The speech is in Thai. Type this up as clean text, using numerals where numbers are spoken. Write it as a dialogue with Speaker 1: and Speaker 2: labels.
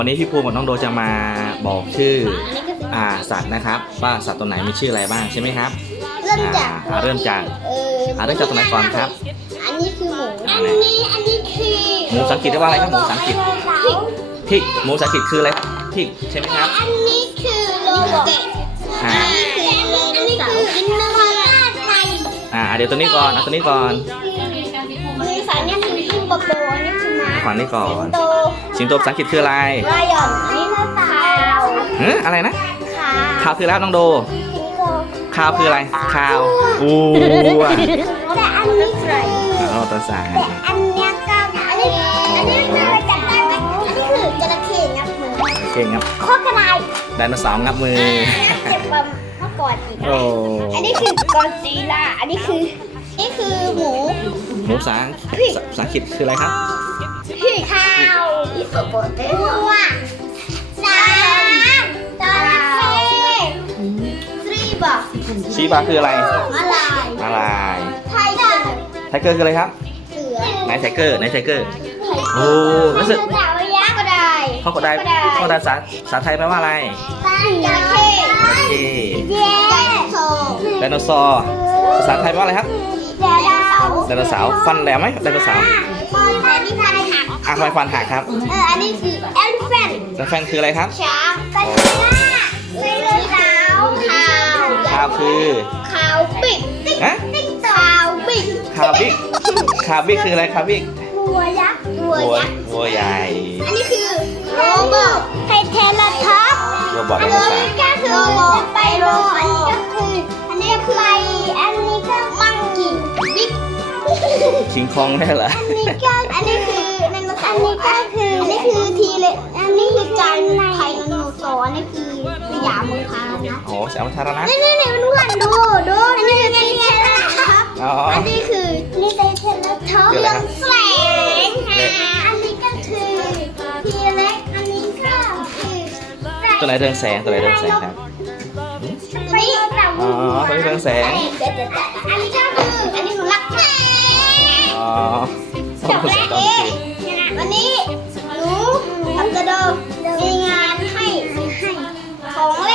Speaker 1: วันนี้พี่ภูมิกับน้องโดจะมาบอกชื่อสัตว์นะครับว่าสัตว์ตัวไหนมีชื่ออะไรบ้างใช่ไหมครับ
Speaker 2: เริ่มจาก
Speaker 1: เริ่มจากตัวไหนก่อนครับ
Speaker 2: อันนี้คือหมูอันนี้คือ
Speaker 1: หมูสังกฤษเรียกว่าอะไรครับหมูสังกฤษพิกหมูสังกฤษคืออะไรครับพิกใช่ไหมครับ
Speaker 2: อันนี้คือโลเกตอันนี้คืออินเนอร์ไทย
Speaker 1: เดี๋ยวตัวนี้ก่อนตัวนี้ก่อน
Speaker 2: มือสายนี่คือฮิปโปโปอันนี้คือม้า
Speaker 1: ก่อนนี่ก่อนสิงโตภาษาอังกฤษคืออะไร
Speaker 2: ไรยอนอันนี้คือคาว
Speaker 1: อะไรนะคาวคืออะไรน้องโดคาวคืออะไรคาว
Speaker 2: แต่อันนี้คือ
Speaker 1: ตัวสาย
Speaker 2: แต่อันนี้ก็อันนี้คืออะไรจับได้ไหมอันนี้คือจระเข้งับมือ
Speaker 1: เก่งครับ
Speaker 2: ข้อกระต่าย
Speaker 1: ไดโนเสาร์งับมือ
Speaker 2: เจ็บกว่าเมื่อก่อนอีกอันนี้คือกอซิลล่าอันนี้คือหมู
Speaker 1: ภาษาอังกฤษคืออะไรครับ
Speaker 2: พี่ข้าวพี่สมบูรณ์วัวช้างจระเข้
Speaker 1: ชีบาคืออะไร
Speaker 2: มาลายไทเกอ
Speaker 1: ร์คืออะไรครับ
Speaker 2: เสือ
Speaker 1: ไหนไทเกอร์โอ้รู้สึกข้อกระต่ายภาษาไทยแปลว่าอะไร
Speaker 2: จระเข้
Speaker 1: ไดโนเสาร์ภาษาไทยแปลว่าอะไรครับไดโนเสาร์ฟันแหลมไหมไดโนเสาร์
Speaker 2: ทำ
Speaker 1: ไมฟันหักครับ
Speaker 2: อันนี้คือเอลิเฟน
Speaker 1: คืออะไรครับ
Speaker 2: ช้างเป็นไดโนเสาร์
Speaker 1: คาวคือ
Speaker 2: คาวบิ๊กคาวบิ๊ก
Speaker 1: คืออะไรคาวบิ๊ก
Speaker 2: วัวยักษ์
Speaker 1: วัวใหญ่
Speaker 2: อันนี้คือโรบอทไทเทราท็อป
Speaker 1: โรบอท
Speaker 2: อันนี้ก็คือโรไปโรอันนี้ก็คืออันนี้ก็มังกี้บิ๊ก
Speaker 1: คิงคองได้เหรอ
Speaker 2: อันนี้คือทีเล็กอันนี้คือจานไทยโนโซอันนี้คือสยามเมืองคานะ
Speaker 1: สยามธารณะ
Speaker 2: นี่มันหวานดูอันนี้คือเทเลทับอันนี้คือนี่เทเลทับเรื่องแสงอันนี้ก็คือทีเล็กอันนี้ก็คือ
Speaker 1: ตัวไหนเรืองแสงครับ
Speaker 2: ตัวนี้
Speaker 1: ตัวนี้เรืองแสง
Speaker 2: อันนี้ก็คืออันนี้หนูรักแม่
Speaker 1: จบแล้